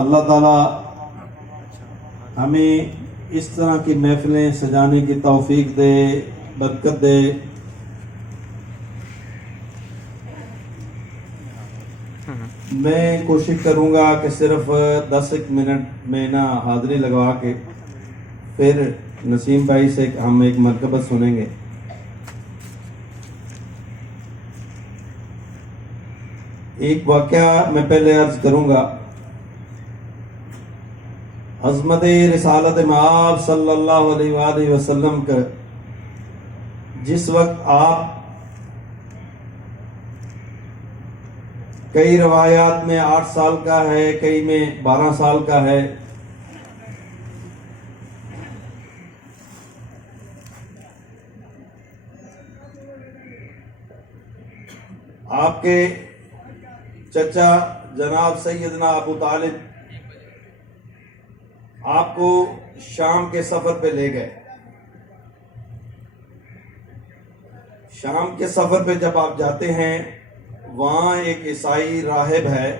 اللہ تعالیٰ ہمیں اس طرح کی محفلیں سجانے کی توفیق دے، برکت دے۔ میں کوشش کروں گا کہ صرف 10 منٹ میں حاضری لگوا کے پھر نسیم بھائی سے ہم ایک مرکبت سنیں گے۔ ایک واقعہ میں پہلے عرض کروں گا۔ عظمت رسالت مآب صلی اللہ علیہ وآلہ وسلم کا جس وقت آپ کئی روایات میں 8 سال کا ہے، کئی میں 12 سال کا ہے، آپ کے چچا جناب سیدنا ابو طالب آپ کو شام کے سفر پہ لے گئے۔ شام کے سفر پہ جب آپ جاتے ہیں، وہاں ایک عیسائی راہب ہے،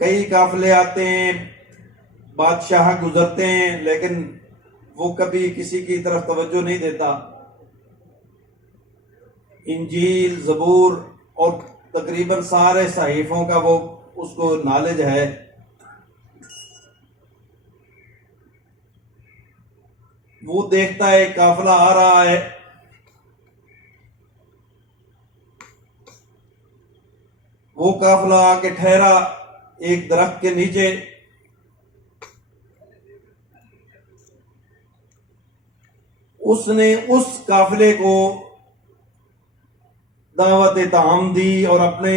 کئی قافلے آتے ہیں، بادشاہ گزرتے ہیں، لیکن وہ کبھی کسی کی طرف توجہ نہیں دیتا۔ انجیل، زبور اور تقریباً سارے صحیفوں کا وہ اس کو نالج ہے۔ وہ دیکھتا ہے قافلہ آ رہا ہے، وہ قافلہ آ کے ٹھہرا ایک درخت کے نیچے۔ اس نے اس قافلے کو دعوت طعام دی اور اپنے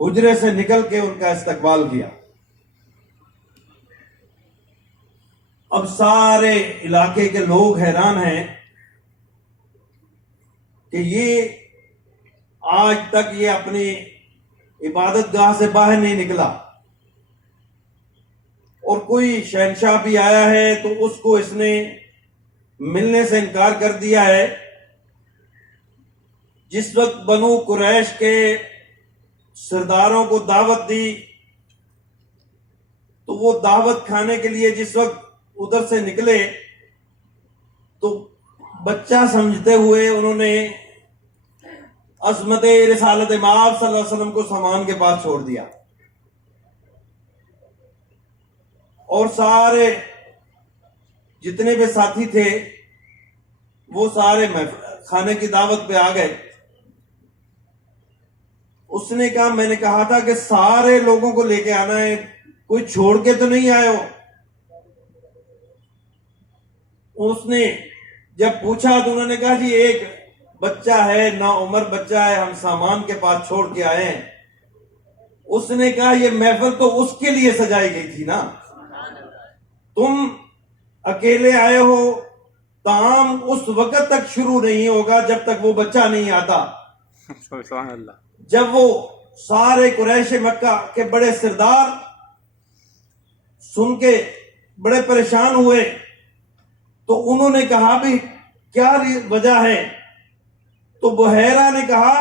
حجرے سے نکل کے ان کا استقبال کیا۔ اب سارے علاقے کے لوگ حیران ہیں کہ یہ آج تک یہ اپنی عبادت گاہ سے باہر نہیں نکلا، اور کوئی شہنشاہ بھی آیا ہے تو اس کو اس نے ملنے سے انکار کر دیا ہے۔ جس وقت بنو قریش کے سرداروں کو دعوت دی تو وہ دعوت کھانے کے لیے جس وقت ادھر سے نکلے تو بچہ سمجھتے ہوئے انہوں نے عظمت رسالت مآب صلی اللہ علیہ وسلم کو سامان کے پاس چھوڑ دیا، اور سارے جتنے بھی ساتھی تھے وہ سارے کھانے کی دعوت پہ آ گئے۔ اس نے کہا، میں نے کہا تھا کہ سارے لوگوں کو لے کے آنا ہے، کوئی چھوڑ کے تو نہیں آئے ہو۔ اس نے جب پوچھا تو انہوں نے کہا، جی ایک بچہ ہے، نا عمر بچہ ہے، ہم سامان کے پاس چھوڑ کے آئے ہیں۔ اس نے کہا، یہ محفل تو اس کے لیے سجائی گئی تھی نا، تم اکیلے آئے ہو، طعام اس وقت تک شروع نہیں ہوگا جب تک وہ بچہ نہیں آتا۔ سبحان اللہ۔ جب وہ سارے قریش مکہ کے بڑے سردار سن کے بڑے پریشان ہوئے تو انہوں نے کہا، بھی کیا وجہ ہے؟ تو بحیرہ نے کہا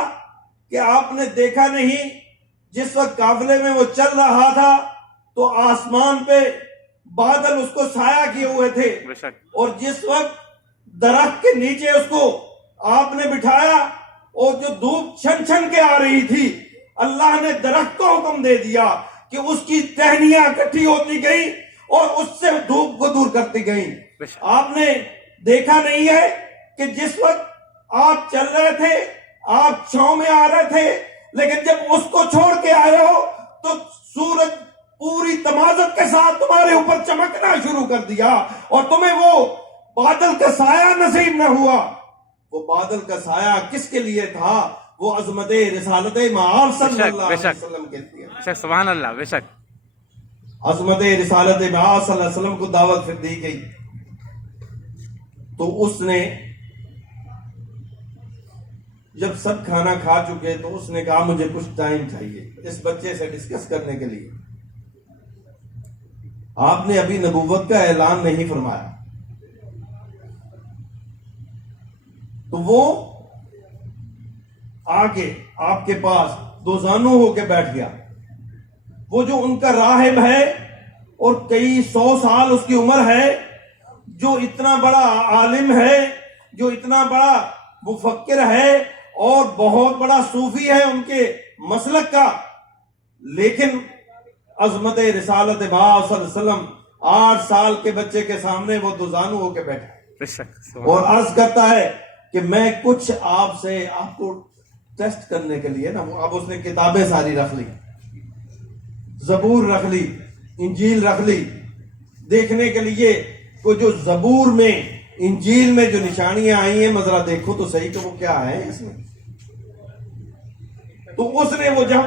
کہ آپ نے دیکھا نہیں، جس وقت قافلے میں وہ چل رہا تھا تو آسمان پہ بادل اس کو سایہ کیے ہوئے تھے، اور جس وقت درخت کے نیچے اس کو آپ نے بٹھایا اور جو دھوپ چھن چھن کے آ رہی تھی، اللہ نے درخت کو حکم دے دیا کہ اس کی ٹہنیاں اکٹھی ہوتی گئیں اور اس سے دھوپ کو دور کرتی گئیں۔ آپ نے دیکھا نہیں ہے کہ جس وقت آپ چل رہے تھے، آپ چھاؤں میں آ رہے تھے، لیکن جب اس کو چھوڑ کے آئے ہو تو سورج پوری تمازت کے ساتھ تمہارے اوپر چمکنا شروع کر دیا، اور تمہیں وہ بادل کا سایہ نصیب نہ ہوا۔ وہ بادل کا سایہ کس کے لیے تھا؟ وہ عظمت رسالت مآب صلی اللہ علیہ وسلم کے لیے۔ سبحان اللہ۔ بے شک عظمت رسالت مآب صلی اللہ علیہ وسلم کو دعوت پھر دی گئی تو اس نے جب سب کھانا کھا چکے تو اس نے کہا، مجھے کچھ ٹائم چاہیے اس بچے سے ڈسکس کرنے کے لیے۔ آپ نے ابھی نبوت کا اعلان نہیں فرمایا، تو وہ آ کے آپ کے پاس دو زانو ہو کے بیٹھ گیا وہ جو ان کا راہب ہے اور کئی 100 سال اس کی عمر ہے، جو اتنا بڑا عالم ہے، جو اتنا بڑا مفکر ہے اور بہت بڑا صوفی ہے ان کے مسلک کا، لیکن عظمت رسالت مآب صلی اللہ علیہ وسلم 8 سال کے بچے کے سامنے وہ دوزانو ہو کے بیٹھا بے شک اور عرض کرتا ہے کہ میں کچھ آپ کو ٹیسٹ کرنے کے لیے نا، اب اس نے کتابیں ساری رکھ لی، زبور رکھ لی، انجیل رکھ لی، دیکھنے کے لیے کہ جو زبور میں انجیل میں جو نشانیاں آئی ہیں ذرا دیکھو تو صحیح کہ وہ کیا ہے اس میں۔ تو اس نے وہ جب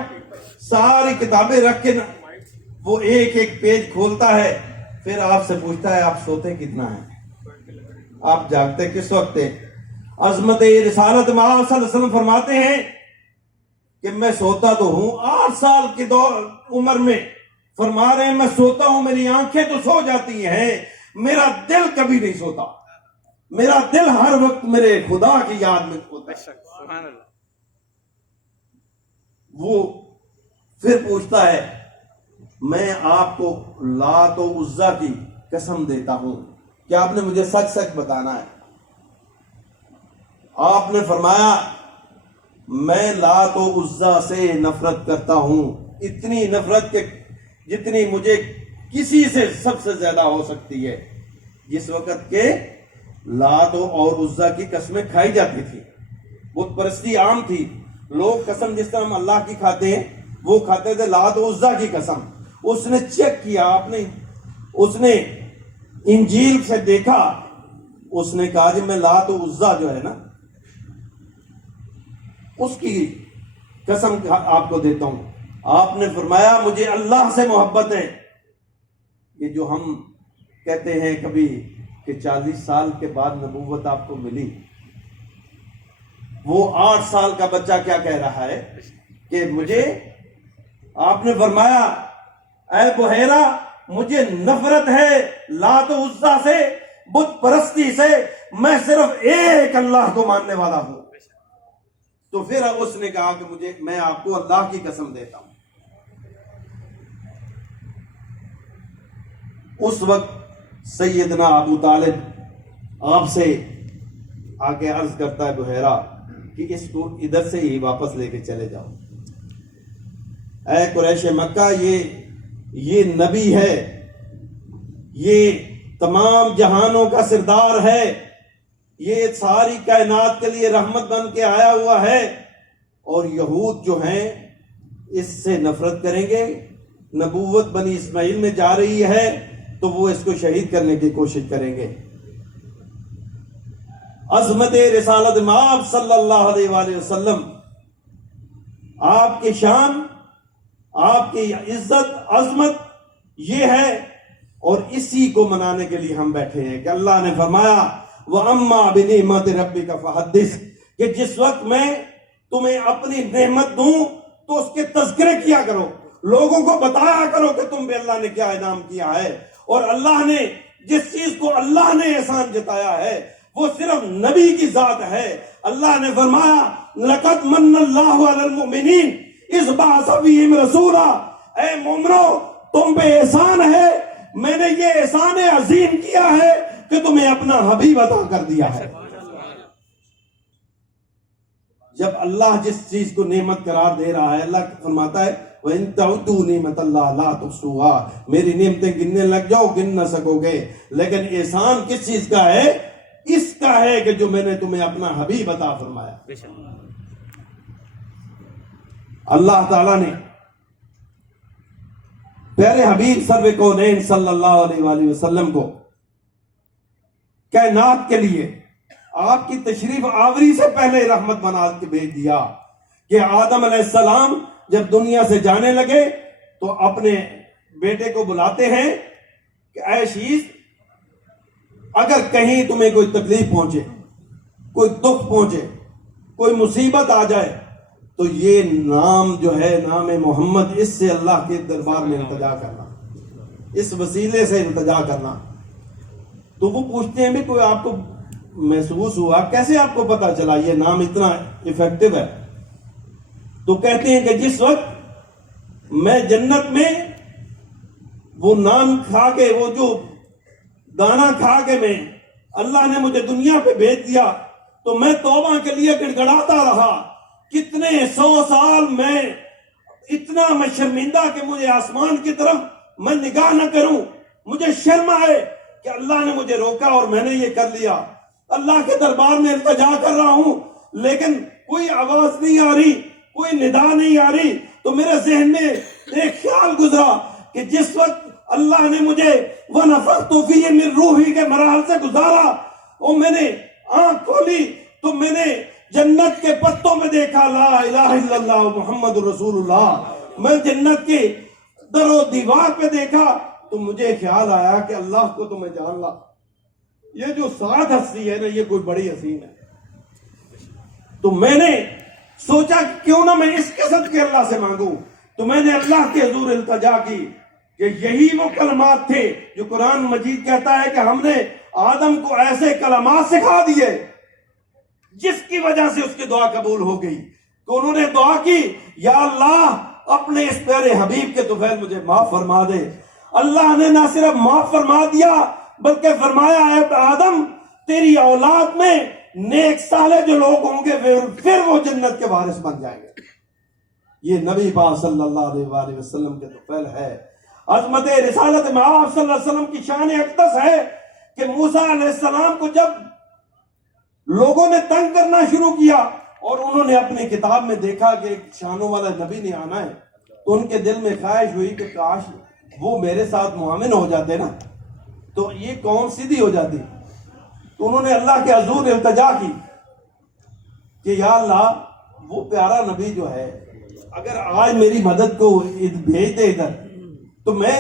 ساری کتابیں رکھ کے نا وہ ایک ایک پیج کھولتا ہے، پھر آپ سے پوچھتا ہے آپ سوتے کتنا ہیں، آپ جاگتے کس وقت ہیں؟ عظمت رسالت مآب صلی اللہ علیہ وسلم فرماتے ہیں کہ میں سوتا تو ہوں 8 سال کی عمر میں، فرما رہے ہیں میں سوتا ہوں، میری آنکھیں تو سو جاتی ہیں، میرا دل کبھی نہیں سوتا، میرا دل ہر وقت میرے خدا کی یاد میں ہوتا ہے۔ سبحان اللہ۔ وہ پھر پوچھتا ہے میں آپ کو لات و عزا کی قسم دیتا ہوں کہ آپ نے مجھے سچ سچ بتانا ہے۔ آپ نے فرمایا میں لات و عزا سے نفرت کرتا ہوں، اتنی نفرت کہ جتنی مجھے کسی سے سب سے زیادہ ہو سکتی ہے۔ جس وقت کے لات اور عزا کی قسمیں کھائی جاتی تھی، بت پرستی عام تھی، لوگ قسم جس طرح ہم اللہ کی کھاتے ہیں وہ کھاتے تھے لات و عزا کی قسم۔ اس نے چیک کیا، اس نے انجیل سے دیکھا، اس نے کہا کہ میں لات و عزا جو ہے نا اس کی قسم آپ کو دیتا ہوں۔ آپ نے فرمایا مجھے اللہ سے محبت ہے۔ یہ جو ہم کہتے ہیں کبھی کہ 40 سال کے بعد نبوت آپ کو ملی، وہ 8 سال کا بچہ کیا کہہ رہا ہے کہ مجھے، آپ نے فرمایا اے بحیرہ مجھے نفرت ہے لات و عزا سے، بت پرستی سے، میں صرف ایک اللہ کو ماننے والا ہوں۔ تو پھر اس نے کہا کہ میں آپ کو اللہ کی قسم دیتا ہوں۔ اس وقت سیدنا ابو طالب آپ سے آ کے عرض کرتا ہے بحیرہ کہ اس کو ادھر سے ہی واپس لے کے چلے جاؤ۔ اے قریش مکہ، یہ نبی ہے، یہ تمام جہانوں کا سردار ہے، یہ ساری کائنات کے لیے رحمت بن کے آیا ہوا ہے، اور یہود جو ہیں اس سے نفرت کریں گے۔ نبوت بنی اسماعیل میں جا رہی ہے تو وہ اس کو شہید کرنے کی کوشش کریں گے۔ عظمت رسالت مآب صلی اللہ علیہ وآلہ وسلم، آپ کی شان، آپ کی عزت، عظمت یہ ہے، اور اسی کو منانے کے لیے ہم بیٹھے ہیں کہ اللہ نے فرمایا وَأَمَّا بِنِعْمَتِ رَبِّكَ فَحَدِّثْ، کہ جس وقت میں تمہیں اپنی نعمت دوں تو اس کے تذکرے کیا کرو، لوگوں کو بتایا کرو کہ تم پہ اللہ نے کیا انعام کیا ہے۔ اور اللہ نے جس چیز کو اللہ نے احسان جتایا ہے وہ صرف نبی کی ذات ہے۔ اللہ نے فرمایا لَقَدْ مَنَّ اللَّهُ عَلَى الْمُؤْمِنِينَ إِذْ بَعَثَ فِيهِمْ رَسُولًا، اے مومنو تم پہ احسان ہے، میں نے یہ احسان عظیم کیا ہے کہ تمہیں اپنا حبیب عطا کر دیا ہے۔ جب اللہ جس چیز کو نعمت قرار دے رہا ہے، اللہ فرماتا ہے وَإِن تَعُدُّوا نِعْمَتَ اللَّهِ لَا تُحْصُوهَا، میری نعمتیں گننے لگ جاؤ گن نہ سکو گے۔ لیکن احسان کس چیز کا ہے؟ اس کا ہے کہ جو میں نے تمہیں اپنا حبیب عطا فرمایا۔ اللہ تعالیٰ نے پیارے حبیب سرور کونین صلی اللہ علیہ وآلہ وسلم کو کائنات کے لیے آپ کی تشریف آوری سے پہلے رحمت بنا کے بھیج دیا کہ آدم علیہ السلام جب دنیا سے جانے لگے تو اپنے بیٹے کو بلاتے ہیں کہ اے شیز، اگر کہیں تمہیں کوئی تکلیف پہنچے، کوئی دکھ پہنچے، کوئی مصیبت آ جائے تو یہ نام جو ہے نام محمد، اس سے اللہ کے دربار میں التجا کرنا، اس وسیلے سے التجا کرنا۔ تو وہ پوچھتے ہیں بھی کوئی آپ کو محسوس ہوا، کیسے آپ کو پتا چلا یہ نام اتنا افیکٹو ہے؟ تو کہتے ہیں کہ جس وقت میں جنت میں وہ نان کھا کے، وہ جو دانا کھا کے میں اللہ نے مجھے دنیا پہ بھیج دیا تو میں توبہ کے لیے گڑ گڑاتا رہا. کتنے 100 سال میں اتنا میں شرمندہ کہ مجھے آسمان کی طرف میں نگاہ نہ کروں. مجھے شرم آئے کہ اللہ نے مجھے روکا اور میں نے یہ کر لیا. اللہ کے دربار میں التجا کر رہا ہوں لیکن کوئی آواز نہیں آ رہی، کوئی ندا نہیں آ رہی. تو میرے ذہن میں ایک خیال گزرا کہ جس وقت اللہ نے مجھے وَنَفَخْتُ فِيهِ مِن رُوحِي کے مراحل سے گزارا اور میں نے آنکھ کھولی تو میں نے جنت کے پتوں میں دیکھا لا الہ الا اللہ محمد رسول اللہ. میں جنت کے در و دیوار پہ دیکھا تو مجھے خیال آیا کہ اللہ کو تو میں جان لا، یہ جو ساتھ ہستی ہے نا یہ کوئی بڑی حسین ہے. تو میں نے سوچا کہ کیوں نہ میں اس قسط کے اللہ سے مانگوں. تو میں نے اللہ کے حضور التجا کی کہ یہی وہ کلمات تھے جو قرآن مجید کہتا ہے کہ ہم نے آدم کو ایسے کلمات سکھا دیے جس کی وجہ سے اس کی دعا قبول ہو گئی. تو انہوں نے دعا کی یا اللہ اپنے اس پیارے حبیب کے طفیل مجھے معاف فرما دے. اللہ نے نہ صرف معاف فرما دیا بلکہ فرمایا اے آدم تیری اولاد میں نیک صالح جو لوگ ہوں گے پھر وہ جنت کے وارث بن جائیں گے. یہ نبی پاک صلی اللہ علیہ وآلہ وسلم کے طفیل ہے. عظمت رسالت میں آپ صلی اللہ علیہ وسلم کی شان اقدس ہے کہ موسیٰ علیہ السلام کو جب لوگوں نے تنگ کرنا شروع کیا اور انہوں نے اپنی کتاب میں دیکھا کہ ایک شانوں والا نبی نے آنا ہے تو ان کے دل میں خواہش ہوئی کہ کاش وہ میرے ساتھ معاون ہو جاتے نا تو یہ قوم سیدھی ہو جاتی. تو انہوں نے اللہ کے حضور التجا کی کہ یا اللہ وہ پیارا نبی جو ہے اگر آج میری مدد کو بھیج دے ادھر تو میں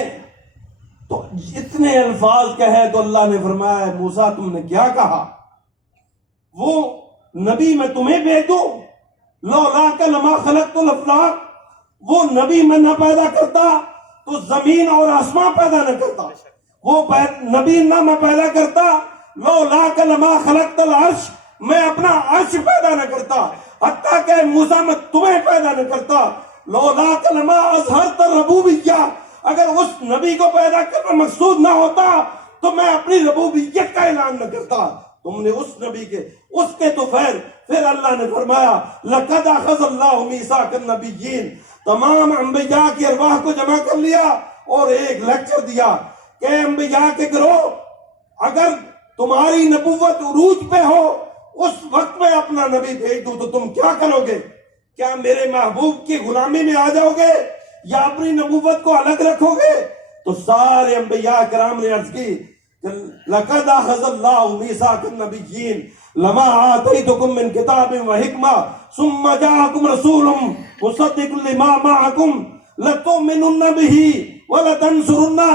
تو اتنے الفاظ کہے تو اللہ نے فرمایا موسیٰ تم نے کیا کہا؟ وہ نبی میں تمہیں بھیج دوں؟ لولاک لما خلقت الافلاق، وہ نبی میں نہ پیدا کرتا تو زمین اور آسمان پیدا نہ کرتا. وہ نبی نہ میں پیدا کرتا لولاک لما خلقت العرش، میں اپنا عرش پیدا نہ کرتا. حتیٰ کہ موسیٰ میں تمہیں پیدا نہ کرتا. لولاک لما اظہرت الربوبیہ، اگر اس نبی کو پیدا کرنا مقصود نہ ہوتا تو میں اپنی ربوبیت کا اعلان نہ کرتا. تم نے اس نبی کے اس کے تو پھر اللہ نے فرمایا لَقَدْ أَخَذَ اللَّهُ مِيثَاقَ النَّبِيِّينَ، تمام انبیاء کی ارواح کو جمع کر لیا اور ایک لیکچر دیا کہ انبیاء کے گروہ اگر تمہاری نبوت عروج پہ ہو اس وقت میں اپنا نبی بھیج دوں تو تم کیا کرو گے؟ کیا میرے محبوب کی غلامی میں آ جاؤ گے یا اپنی نبوت کو الگ رکھو گے؟ تو سارے انبیاء کرام نے عرض کی لَقَدْ أَخَذَ اللَّهُ مِيثَاقَ النَّبِيِّينَ لَمَا آتَيْتُكُم مِّن كِتَابٍ وَحِكْمَةٍ ثُمَّ جَاءَكُمْ رَسُولٌ مُصَدِّقٌ لِّمَا مَعَكُمْ لَتُؤْمِنُنَّ بِهِ وَلَتَنصُرُنَّهُ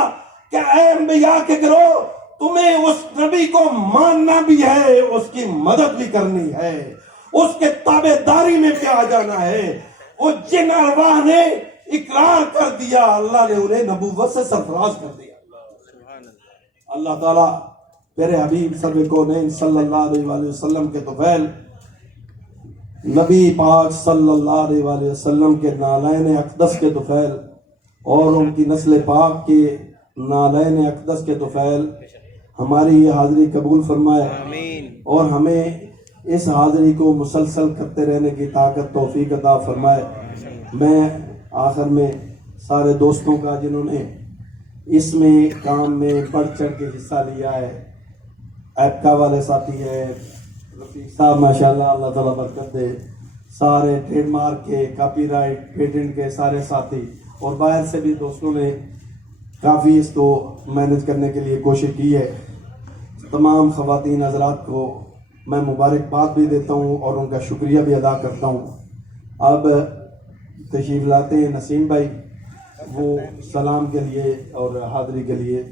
کہ اے انبیاء کے گروہ تمہیں اس نبی کو ماننا بھی ہے، اس کی مدد بھی کرنی ہے، اس کے تابع داری میں بھی آ جانا ہے. وہ جن ارواح نے اقرار کر دیا اللہ نے انہیں نبوت سے سرفراز کر دیا. اللہ تعالیٰ میرے حبیب سرور کونین صلی اللہ علیہ وآلہ وسلم کے طفیل نبی پاک صلی اللہ علیہ وآلہ وسلم کے نالین اقدس کے طفیل اور ان کی نسل پاک کے نالین اقدس کے طفیل ہماری یہ حاضری قبول فرمائے اور ہمیں اس حاضری کو مسلسل کرتے رہنے کی طاقت توفیق عطا فرمائے. میں آخر میں سارے دوستوں کا جنہوں نے اس میں کام میں بڑھ چڑھ کے حصہ لیا ہے، ایپکا والے ساتھی ہے رفیق صاحب ماشاءاللہ اللہ تعالیٰ برکت دے، سارے ٹریڈ مارک کے کاپی رائٹ پیٹنٹ کے سارے ساتھی اور باہر سے بھی دوستوں نے کافی اس کو مینج کرنے کے لیے کوشش کی ہے. تمام خواتین حضرات کو میں مبارکباد بھی دیتا ہوں اور ان کا شکریہ بھی ادا کرتا ہوں. اب تشریف لاتے ہیں نسیم بھائی، وہ سلام کے لیے اور حاضری کے لیے